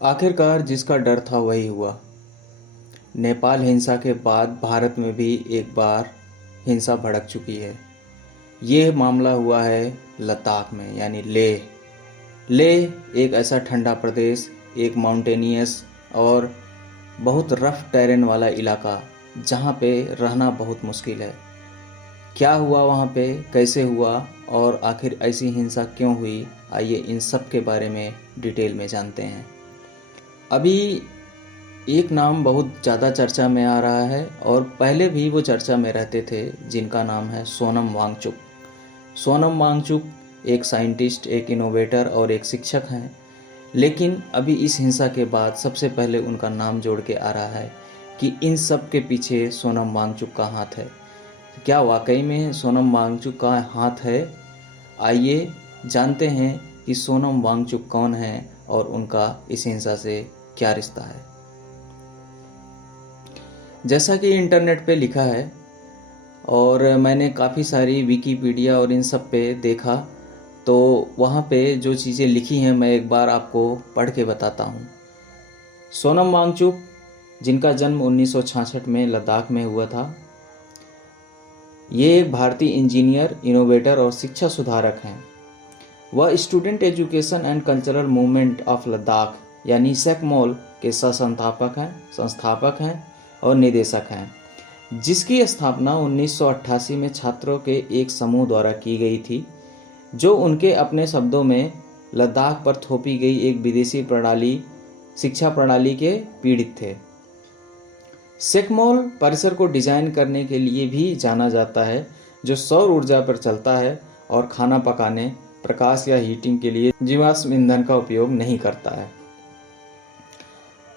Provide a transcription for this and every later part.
आखिरकार जिसका डर था वही हुआ। नेपाल हिंसा के बाद भारत में भी एक बार हिंसा भड़क चुकी है। ये मामला हुआ है लद्दाख में, यानी लेह। लेह एक ऐसा ठंडा प्रदेश, एक माउंटेनियस और बहुत रफ टेरेन वाला इलाका जहाँ पे रहना बहुत मुश्किल है। क्या हुआ वहाँ पे, कैसे हुआ और आखिर ऐसी हिंसा क्यों हुई, आइए इन सब के बारे में डिटेल में जानते हैं। अभी एक नाम बहुत ज़्यादा चर्चा में आ रहा है और पहले भी वो चर्चा में रहते थे, जिनका नाम है सोनम वांगचुक। सोनम वांगचुक एक साइंटिस्ट, एक इनोवेटर और एक शिक्षक हैं। लेकिन अभी इस हिंसा के बाद सबसे पहले उनका नाम जोड़ के आ रहा है कि इन सब के पीछे सोनम वांगचुक का हाथ है। क्या वाकई में सोनम वांगचुक का हाथ है? आइए जानते हैं कि सोनम वांगचुक कौन है और उनका इस हिंसा से क्या रिश्ता है। जैसा कि इंटरनेट पे लिखा है और मैंने काफ़ी सारी विकीपीडिया और इन सब पे देखा, तो वहाँ पे जो चीज़ें लिखी हैं मैं एक बार आपको पढ़ के बताता हूँ। सोनम वांगचुक, जिनका जन्म 1966 में लद्दाख में हुआ था, ये एक भारतीय इंजीनियर, इनोवेटर और शिक्षा सुधारक हैं। वह student education and cultural movement of Ladakh यानी सेकमॉल के संस्थापक हैं और निदेशक हैं, जिसकी स्थापना 1988 में छात्रों के एक समूह द्वारा की गई थी, जो उनके अपने शब्दों में लद्दाख पर थोपी गई एक विदेशी शिक्षा प्रणाली के पीड़ित थे। सेकमॉल परिसर को डिजाइन करने के लिए भी जाना जाता है, जो सौर ऊर्जा पर चलता है और खाना पकाने, प्रकाश या हीटिंग के लिए जीवाश्म ईंधन का उपयोग नहीं करता है।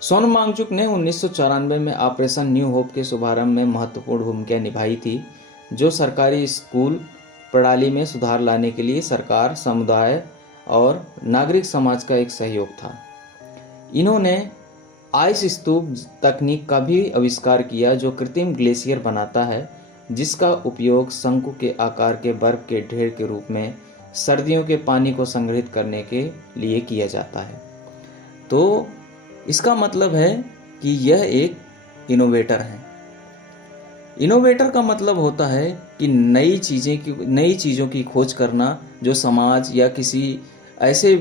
सोनम वांगचुक ने 1994 में ऑपरेशन न्यू होप के शुभारंभ में महत्वपूर्ण भूमिका निभाई थी, जो सरकारी स्कूल प्रणाली में सुधार लाने के लिए सरकार, समुदाय और नागरिक समाज का एक सहयोग था। इन्होंने आइस स्तूप तकनीक का भी आविष्कार किया, जो कृत्रिम ग्लेशियर बनाता है, जिसका उपयोग शंकु के आकार के बर्फ के ढेर के रूप में सर्दियों के पानी को संग्रहित करने के लिए किया जाता है। तो इसका मतलब है कि यह एक इनोवेटर है। इनोवेटर का मतलब होता है कि नई चीज़ों की खोज करना, जो समाज या किसी ऐसे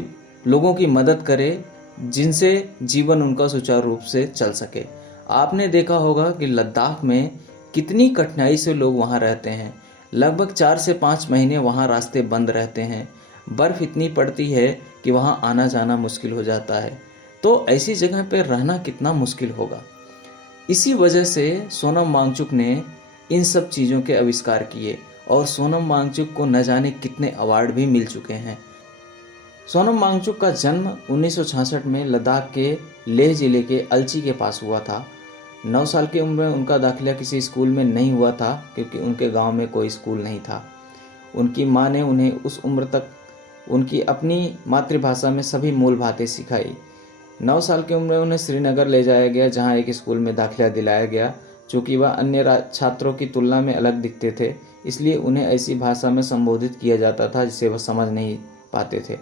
लोगों की मदद करे जिनसे जीवन उनका सुचारू रूप से चल सके। आपने देखा होगा कि लद्दाख में कितनी कठिनाई से लोग वहाँ रहते हैं। लगभग 4 से 5 महीने वहाँ रास्ते बंद रहते हैं। बर्फ़ इतनी पड़ती है कि वहाँ आना जाना मुश्किल हो जाता है। तो ऐसी जगह पर रहना कितना मुश्किल होगा। इसी वजह से सोनम वांगचुक ने इन सब चीज़ों के आविष्कार किए और सोनम वांगचुक को न जाने कितने अवार्ड भी मिल चुके हैं। सोनम वांगचुक का जन्म 1966 में लद्दाख के लेह जिले के अलची के पास हुआ था। 9 साल की उम्र में उनका दाखिला किसी स्कूल में नहीं हुआ था, क्योंकि उनके गांव में कोई स्कूल नहीं था। उनकी मां ने उन्हें उस उम्र तक उनकी अपनी मातृभाषा में सभी मूल बातें सिखाई। 9 साल की उम्र में उन्हें श्रीनगर ले जाया गया, जहां एक स्कूल में दाखिला दिलाया गया। चूँकि वह अन्य छात्रों की तुलना में अलग दिखते थे, इसलिए उन्हें ऐसी भाषा में संबोधित किया जाता था जिसे वह समझ नहीं पाते थे,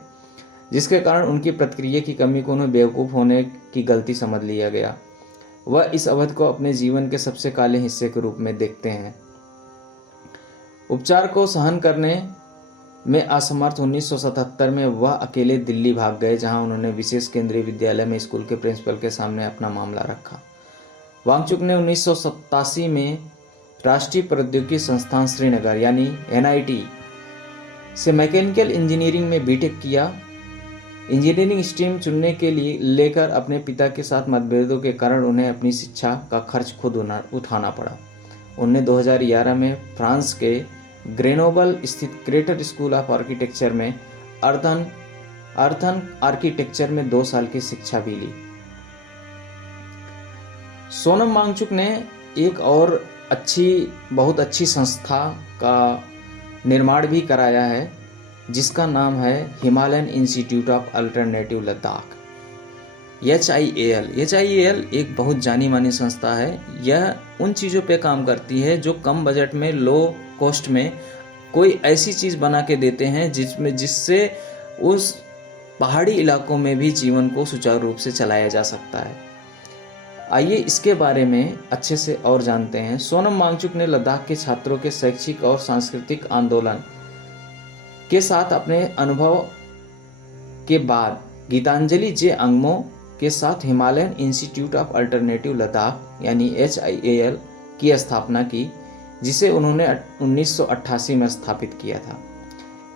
जिसके कारण उनकी प्रतिक्रिया की कमी को उन्हें बेवकूफ़ होने की गलती समझ लिया गया। वह इस अवधि को अपने जीवन के सबसे काले हिस्से के रूप में देखते हैं। उपचार को सहन करने में असमर्थ 1977 में वह अकेले दिल्ली भाग गए, जहां उन्होंने विशेष केंद्रीय विद्यालय में स्कूल के प्रिंसिपल के सामने अपना मामला रखा। वांगचुक ने 1987 में राष्ट्रीय प्रौद्योगिकी संस्थान श्रीनगर यानी NIT से मैकेनिकल इंजीनियरिंग में बीटेक किया। इंजीनियरिंग स्ट्रीम चुनने के लिए लेकर अपने पिता के साथ मतभेदों के कारण उन्हें अपनी शिक्षा का खर्च खुद उठाना पड़ा। उन्हें 2011 में फ्रांस के ग्रेनोबल स्थित क्रेटर स्कूल ऑफ आर्किटेक्चर में अर्थन आर्किटेक्चर में 2 साल की शिक्षा भी ली। सोनम वांगचुक ने एक और बहुत अच्छी संस्था का निर्माण भी कराया है, जिसका नाम है Himalayan institute of alternative Ladakh, HIAL। HIAL एक बहुत जानी मानी संस्था है। यह उन चीज़ों पे काम करती है जो कम बजट में, लो कॉस्ट में कोई ऐसी चीज़ बना के देते हैं जिससे उस पहाड़ी इलाकों में भी जीवन को सुचारू रूप से चलाया जा सकता है। आइए इसके बारे में अच्छे से और जानते हैं। सोनम वांगचुक ने लद्दाख के छात्रों के शैक्षिक और सांस्कृतिक आंदोलन के साथ अपने अनुभव के बाद गीतांजलि जे अंगमो के साथ Himalayan institute of alternative Ladakh यानी HIAL की स्थापना की, जिसे उन्होंने 1988 में स्थापित किया था।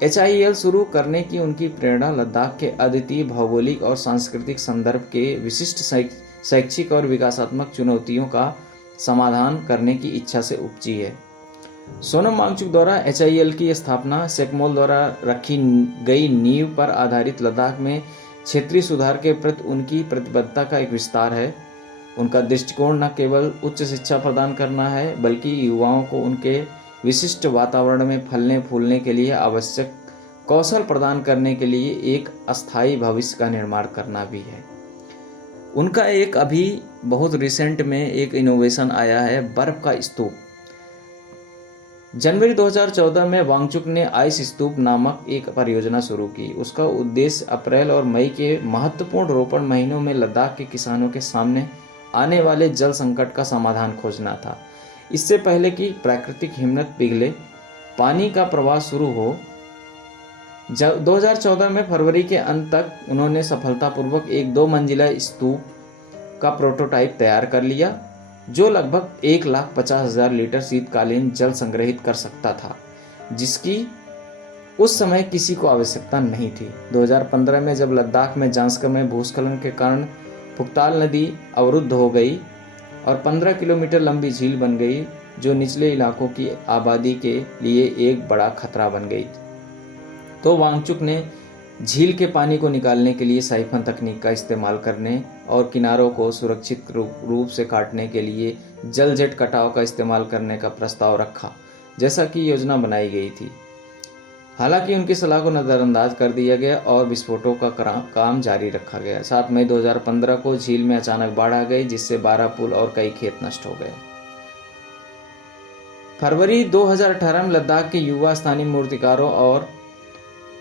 HIAL शुरू करने की उनकी प्रेरणा लद्दाख के अद्वितीय भौगोलिक और सांस्कृतिक संदर्भ के विशिष्ट शैक्षिक और विकासात्मक चुनौतियों का समाधान करने की इच्छा से उपजी है। सोनम वांगचुक द्वारा HIAL की स्थापना सेकमोल द्वारा रखी गई नींव पर आधारित लद्दाख में क्षेत्रीय सुधार के प्रति उनकी प्रतिबद्धता का एक विस्तार है। उनका दृष्टिकोण न केवल उच्च शिक्षा प्रदान करना है, बल्कि युवाओं को उनके विशिष्ट वातावरण में फलने फूलने के लिए आवश्यक कौशल प्रदान करने के लिए एक अस्थायी भविष्य का निर्माण करना भी है। उनका एक अभी बहुत रिसेंट में एक इनोवेशन आया है, बर्फ का स्तूप। जनवरी 2014 में वांगचुक ने आइस स्तूप नामक एक परियोजना शुरू की। उसका उद्देश्य अप्रैल और मई के महत्वपूर्ण रोपण महीनों में लद्दाख के किसानों के सामने आने वाले जल संकट का समाधान खोजना था। इससे पहले कि प्राकृतिक हिमनद पिघले, पानी का प्रवाह शुरू हो, 2014 में फरवरी के अंत तक उन्होंने सफलतापूर्वक एक 2 मंजिला स्तूप का प्रोटोटाइप तैयार कर लिया, जो लगभग 1,50,000 लीटर शीतकालीन जल संग्रहित कर सकता था, जिसकी उस समय किसी को आवश्यकता नहीं थी। 2015 में जब लद्दाख में जांस्कर में भूस्खलन के कारण पुक्ताल नदी अवरुद्ध हो गई और 15 किलोमीटर लंबी झील बन गई, जो निचले इलाकों की आबादी के लिए एक बड़ा खतरा बन गई, तो वांगचुक ने झील के पानी को निकालने के लिए साइफन तकनीक का इस्तेमाल करने और किनारों को सुरक्षित रूप से काटने के लिए जल जेट कटाव का इस्तेमाल करने का प्रस्ताव रखा, जैसा कि योजना बनाई गई थी। हालांकि उनकी सलाह को नज़रअंदाज कर दिया गया और विस्फोटों का काम जारी रखा गया। 7 मई 2015 को झील में अचानक बाढ़ आ गई, जिससे 12 पुल और कई खेत नष्ट हो गए। फरवरी 2018 में लद्दाख के युवा स्थानीय मूर्तिकारों और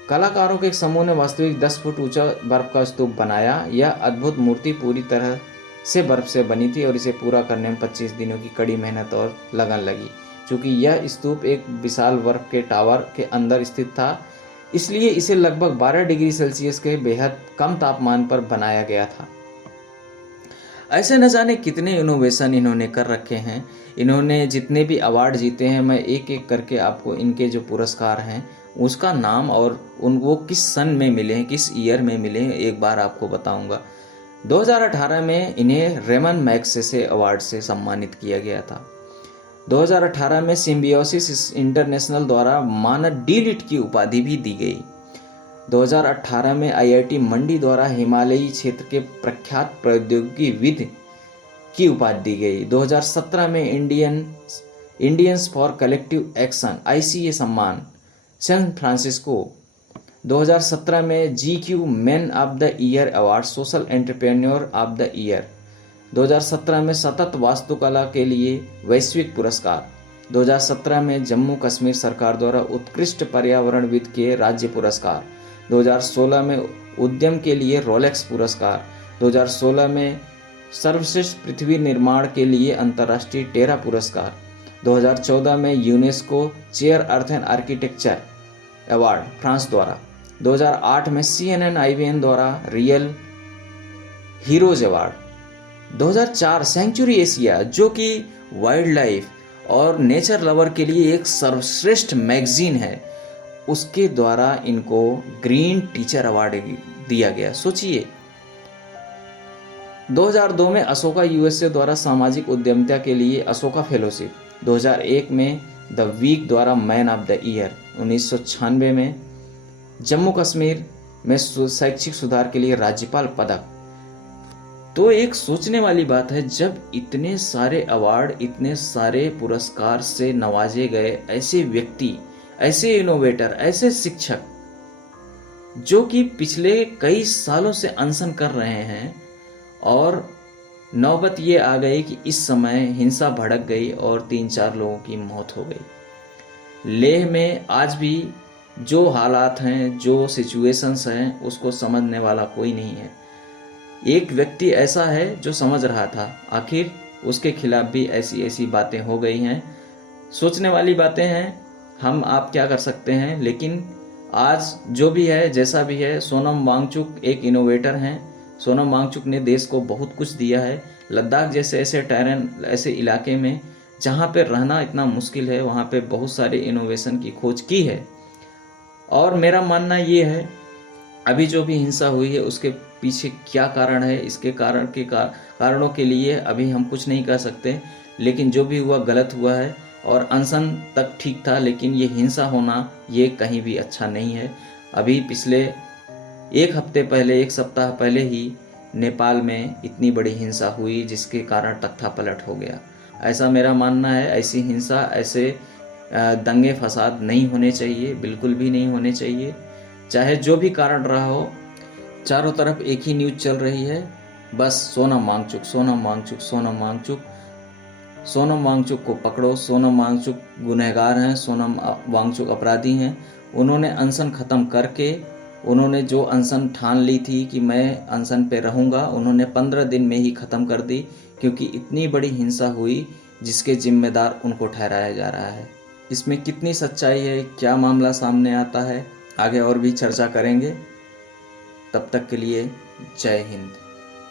कलाकारों के एक समूह ने वास्तविक 10 फुट ऊंचा बर्फ का स्तूप बनाया। यह अद्भुत मूर्ति पूरी तरह से बर्फ से बनी थी और इसे पूरा करने में 25 दिनों की कड़ी मेहनत और लगन लगी। चूँकि यह स्तूप एक विशाल बर्फ के टावर के अंदर स्थित था, इसलिए इसे लगभग 12 डिग्री सेल्सियस के बेहद कम तापमान पर बनाया गया था। ऐसे न जाने कितने इनोवेशन इन्होंने कर रखे हैं। इन्होंने जितने भी अवार्ड जीते हैं, मैं एक एक करके आपको इनके जो पुरस्कार हैं उसका नाम और वो किस सन में मिले हैं, किस ईयर में मिले हैं, एक बार आपको बताऊंगा। 2018 में इन्हें रेमन मैग्सेसे अवार्ड से सम्मानित किया गया था। 2018 में सिम्बियोसिस इंटरनेशनल द्वारा मानद डी.लिट की उपाधि भी दी गई। 2018 में IIT मंडी द्वारा हिमालयी क्षेत्र के प्रख्यात प्रौद्योगिकीविद की उपाधि दी गई। 2017 में Indians for collective action ICA सम्मान सैन फ्रांसिस्को। 2017 में GQ man of the year award social entrepreneur of the year. 2017 में सतत वास्तुकला के लिए वैश्विक पुरस्कार। 2017 में जम्मू कश्मीर सरकार द्वारा उत्कृष्ट पर्यावरणविद के राज्य पुरस्कार। 2016 में उद्यम के लिए रोलेक्स पुरस्कार। 2016 में सर्वश्रेष्ठ पृथ्वी निर्माण के लिए अंतर्राष्ट्रीय टेरा पुरस्कार। 2014 में UNESCO chair earth and architecture award France द्वारा। 2008 में CNN-IVN द्वारा real heroes award. 2004 century Asia, जो कि वाइल्ड लाइफ और नेचर लवर के लिए एक सर्वश्रेष्ठ मैगजीन है, उसके द्वारा इनको ग्रीन टीचर अवार्ड दिया गया। सोचिए। 2002 में अशोका USA द्वारा सामाजिक उद्यमिता के लिए अशोका फेलोशिप। 2001 में द वीक द्वारा मैन ऑफ द ईयर। 1996 में जम्मू कश्मीर में शैक्षिक सुधार के लिए राज्यपाल पदक। तो एक सोचने वाली बात है, जब इतने सारे अवार्ड, इतने सारे पुरस्कार से नवाजे गए ऐसे व्यक्ति, ऐसे इनोवेटर, ऐसे शिक्षक जो कि पिछले कई सालों से अनशन कर रहे हैं, और नौबत ये आ गई कि इस समय हिंसा भड़क गई और 3-4 लोगों की मौत हो गई। लेह में आज भी जो हालात हैं, जो सिचुएशंस हैं, उसको समझने वाला कोई नहीं है। एक व्यक्ति ऐसा है जो समझ रहा था, आखिर उसके खिलाफ भी ऐसी ऐसी बातें हो गई हैं। सोचने वाली बातें हैं, हम आप क्या कर सकते हैं। लेकिन आज जो भी है, जैसा भी है, सोनम वांगचुक एक इनोवेटर हैं। सोनम वांगचुक ने देश को बहुत कुछ दिया है। लद्दाख जैसे ऐसे टेरेन, ऐसे इलाके में जहाँ पे रहना इतना मुश्किल है, वहाँ पे बहुत सारे इनोवेशन की खोज की है। और मेरा मानना ये है, अभी जो भी हिंसा हुई है उसके पीछे क्या कारण है, इसके कारणों के लिए अभी हम कुछ नहीं कह सकते। लेकिन जो भी हुआ गलत हुआ है। और अनशन तक ठीक था, लेकिन ये हिंसा होना ये कहीं भी अच्छा नहीं है। अभी पिछले एक हफ्ते पहले, एक सप्ताह पहले ही नेपाल में इतनी बड़ी हिंसा हुई, जिसके कारण तख्ता पलट हो गया। ऐसा मेरा मानना है। ऐसी हिंसा, ऐसे दंगे फसाद नहीं होने चाहिए, बिल्कुल भी नहीं होने चाहिए। चाहे जो भी कारण रहा हो, चारों तरफ एक ही न्यूज़ चल रही है, बस सोनम वांगचुक, सोनम वांगचुक, सोनम वांगचुक। सोनम वांगचुक को पकड़ो, सोनम वांगचुक गुनहगार हैं, सोनम वांगचुक अपराधी हैं। उन्होंने अनशन ख़त्म करके, उन्होंने जो अनशन ठान ली थी कि मैं अनशन पे रहूँगा, उन्होंने 15 दिन में ही ख़त्म कर दी, क्योंकि इतनी बड़ी हिंसा हुई जिसके जिम्मेदार उनको ठहराया जा रहा है। इसमें कितनी सच्चाई है, क्या मामला सामने आता है, आगे और भी चर्चा करेंगे। तब तक के लिए जय हिंद।